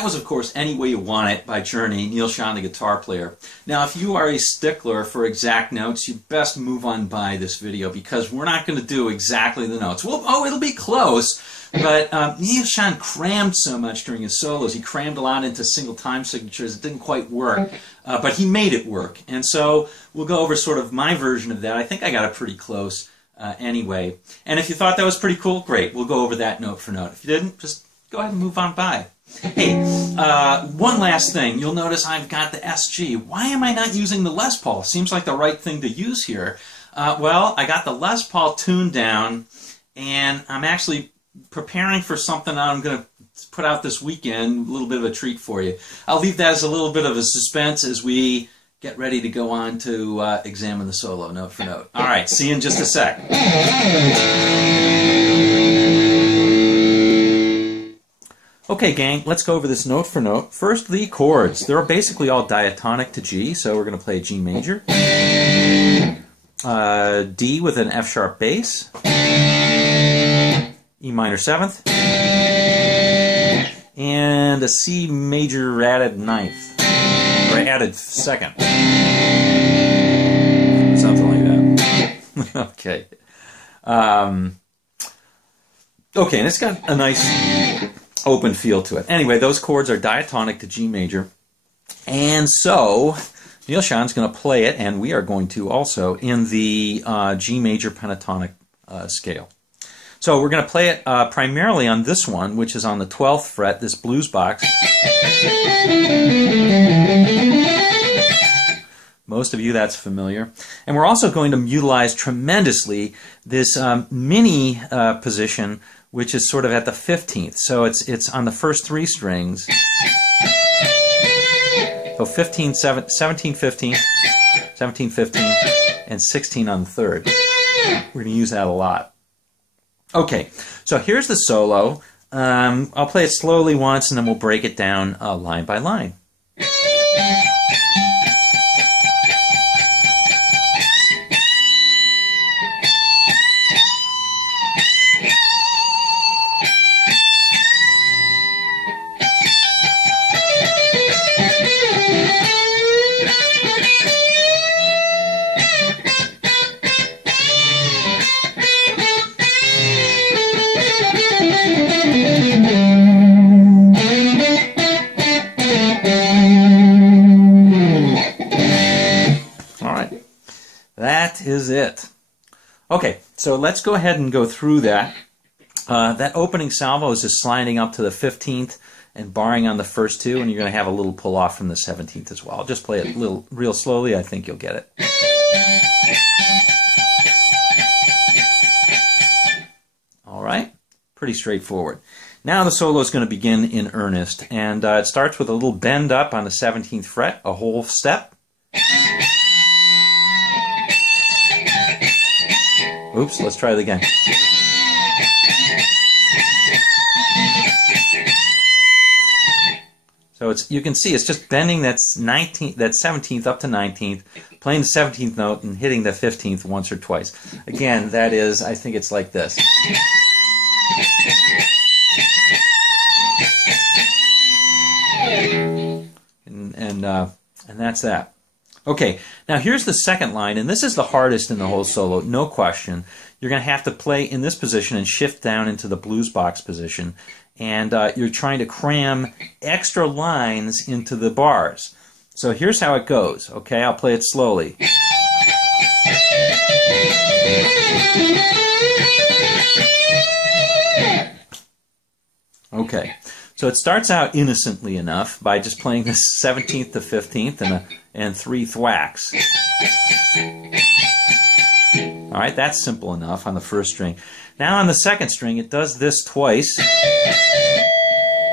That was, of course, Any Way You Want It by Journey, Neal Schon, the guitar player. Now, if you are a stickler for exact notes, you best move on by this video because we're not going to do exactly the notes. Well, it'll be close, but Neal Schon crammed so much during his solos. He crammed a lot into single time signatures. It didn't quite work, but he made it work. And so we'll go over sort of my version of that. I think I got it pretty close anyway. And if you thought that was pretty cool, great. We'll go over that note for note. If you didn't, just go ahead and move on by. Hey, one last thing. You'll notice I've got the SG. Why am I not using the Les Paul? Seems like the right thing to use here. Well, I got the Les Paul tuned down, and I'm actually preparing for something I'm going to put out this weekend, a little bit of a treat for you. I'll leave that as a little bit of a suspense as we get ready to go on to examine the solo note for note. All right, see you in just a sec. Okay, gang, let's go over this note for note. First, the chords. They're basically all diatonic to G, so we're going to play G major, D with an F sharp bass, E minor 7th, and a C major added 9th, or added 2nd. Something like that. Okay. Okay, and it's got a nice open feel to it. Anyway, those chords are diatonic to G major, and so Neal Shon's going to play it, and we are going to also in the G major pentatonic scale. So we're going to play it primarily on this one, which is on the 12th fret, this blues box. Most of you, that's familiar. And we're also going to utilize tremendously this mini position, which is sort of at the 15th. So it's on the first 3 strings. So 15, 17, 15, 17, 15, and 16 on the 3rd. We're going to use that a lot. Okay, so here's the solo. I'll play it slowly once, and then we'll break it down line by line. That is it. Okay, so let's go ahead and go through that. That opening salvo is just sliding up to the 15th and barring on the first 2, and you're going to have a little pull off from the 17th as well. I'll just play it real slowly. I think you'll get it. All right, pretty straightforward. Now the solo is going to begin in earnest, and it starts with a little bend up on the 17th fret, a whole step. Oops, let's try it again. So you can see it's just bending that 17th up to 19th, playing the 17th note and hitting the 15th once or twice. Again, that is, I think it's like this. And that's that. Okay, now here's the second line, and this is the hardest in the whole solo, no question. You're going to have to play in this position and shift down into the blues box position, and you're trying to cram extra lines into the bars. So here's how it goes, okay? I'll play it slowly. Okay, so it starts out innocently enough by just playing the 17th to 15th and 3 thwacks. All right, that's simple enough on the first string. Now on the second string, it does this twice.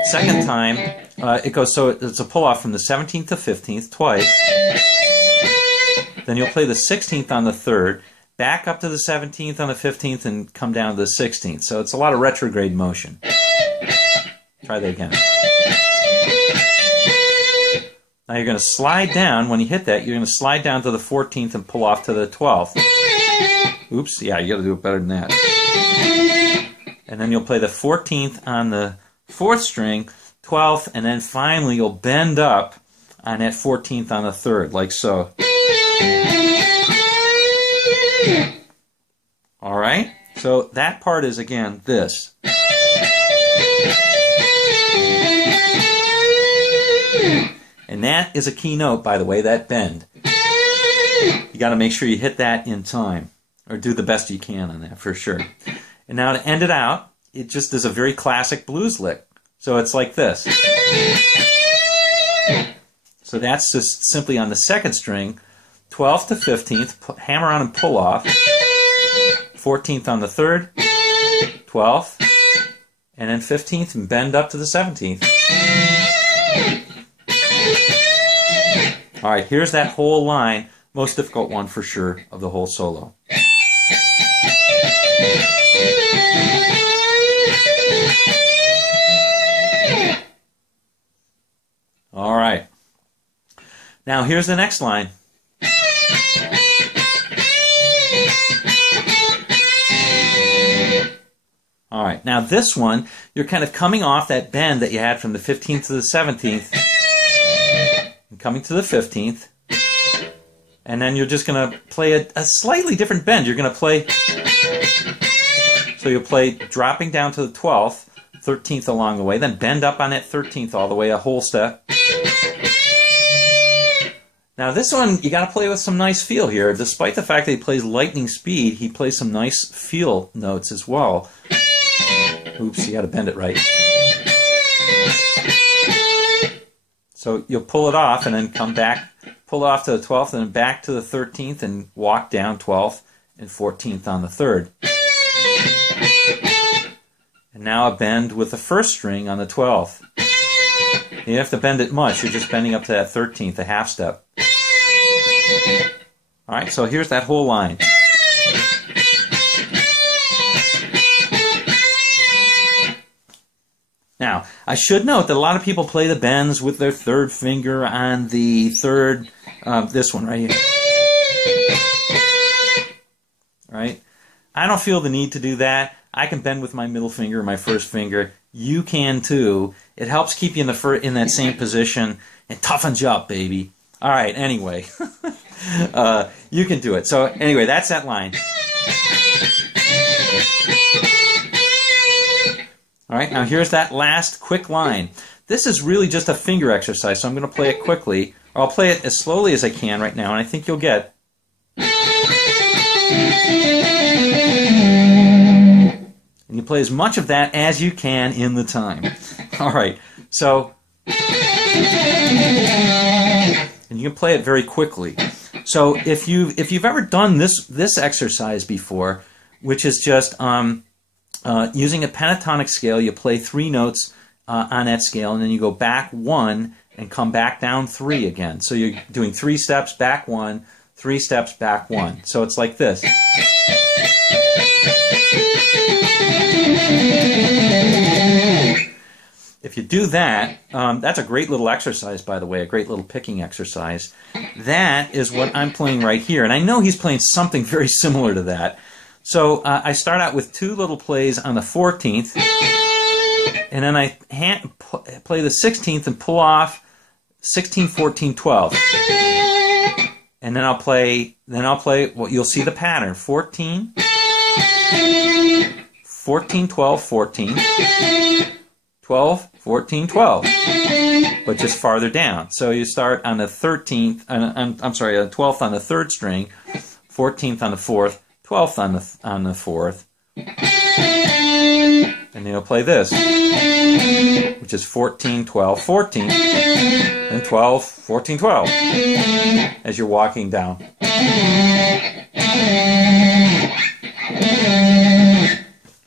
Second time, it goes, so it's a pull-off from the 17th to 15th twice. Then you'll play the 16th on the 3rd, back up to the 17th on the 15th, and come down to the 16th. So it's a lot of retrograde motion. Try that again. Now you're going to slide down. When you hit that, you're going to slide down to the 14th and pull off to the 12th. Oops, yeah, you got to do it better than that. And then you'll play the 14th on the 4th string, 12th, and then finally you'll bend up on that 14th on the 3rd, like so. All right? So that part is, again, this. And that is a key note, by the way, that bend. You got to make sure you hit that in time, or do the best you can on that, for sure. And now to end it out, it just is a very classic blues lick. So it's like this. So that's just simply on the 2nd string, 12th to 15th, hammer on and pull off, 14th on the 3rd, 12th, and then 15th, and bend up to the 17th. All right, here's that whole line, most difficult one for sure of the whole solo. All right. Now here's the next line. All right, now this one, you're kind of coming off that bend that you had from the 15th to the 17th, and coming to the 15th, and then you're just going to play a slightly different bend. You're going to play, so you'll play dropping down to the 12th, 13th along the way, then bend up on that 13th all the way, a whole step. Now this one, you got to play with some nice feel here. Despite the fact that he plays lightning speed, he plays some nice feel notes as well. Oops, you got to bend it right. So you'll pull it off and then come back, pull it off to the 12th and then back to the 13th and walk down 12th and 14th on the 3rd. And now a bend with the 1st string on the 12th. You don't have to bend it much, you're just bending up to that 13th, a half step. Alright, so here's that whole line. Now, I should note that a lot of people play the bends with their 3rd finger on the 3rd, this one right here. Right? I don't feel the need to do that. I can bend with my middle finger, my 1st finger. You can too. It helps keep you in that same position and toughens you up, baby. All right, anyway. You can do it. So anyway, that's that line. All right, now here's that last quick line. This is really just a finger exercise, so I'm going to play it quickly. Or I'll play it as slowly as I can right now, and I think you'll get. And you play as much of that as you can in the time. All right, so. And you can play it very quickly. So if you've ever done this exercise before, which is just using a pentatonic scale, you play 3 notes on that scale, and then you go back 1 and come back down 3 again. So you're doing 3 steps, back 1, 3 steps, back 1. So it's like this. If you do that, that's a great little exercise, by the way, a great little picking exercise. That is what I'm playing right here, and I know he's playing something very similar to that. So I start out with 2 little plays on the 14th, and then I play the 16th and pull off 16, 14, 12. And then I'll play, well, you'll see the pattern, 14, 14, 12, 14, 12, 14, 12, but just farther down. So you start on the 13th, I'm sorry, 12th on the 3rd string, 14th on the 4th, 12th on the 4th, and then you'll play this, which is 14, 12, 14, and 12, 14, 12, as you're walking down.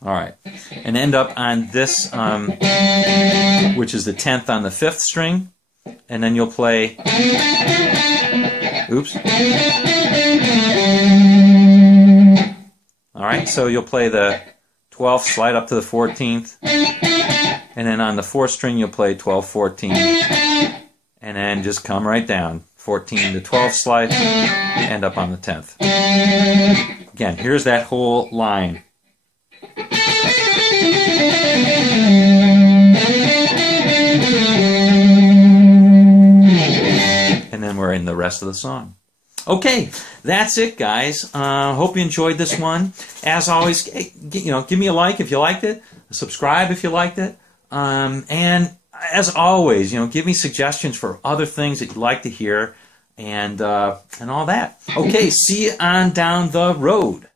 All right, and end up on this, which is the 10th on the 5th string, and then you'll play, oops. All right, so you'll play the 12th, slide up to the 14th, and then on the 4th string you'll play 12, 14, and then just come right down, 14 to 12 slide, end up on the 10th. Again, here's that whole line. then we're in the rest of the song. Okay, that's it, guys. Hope you enjoyed this one. As always, give me a like if you liked it, subscribe if you liked it, and as always, give me suggestions for other things that you'd like to hear, and all that. Okay, see you on down the road.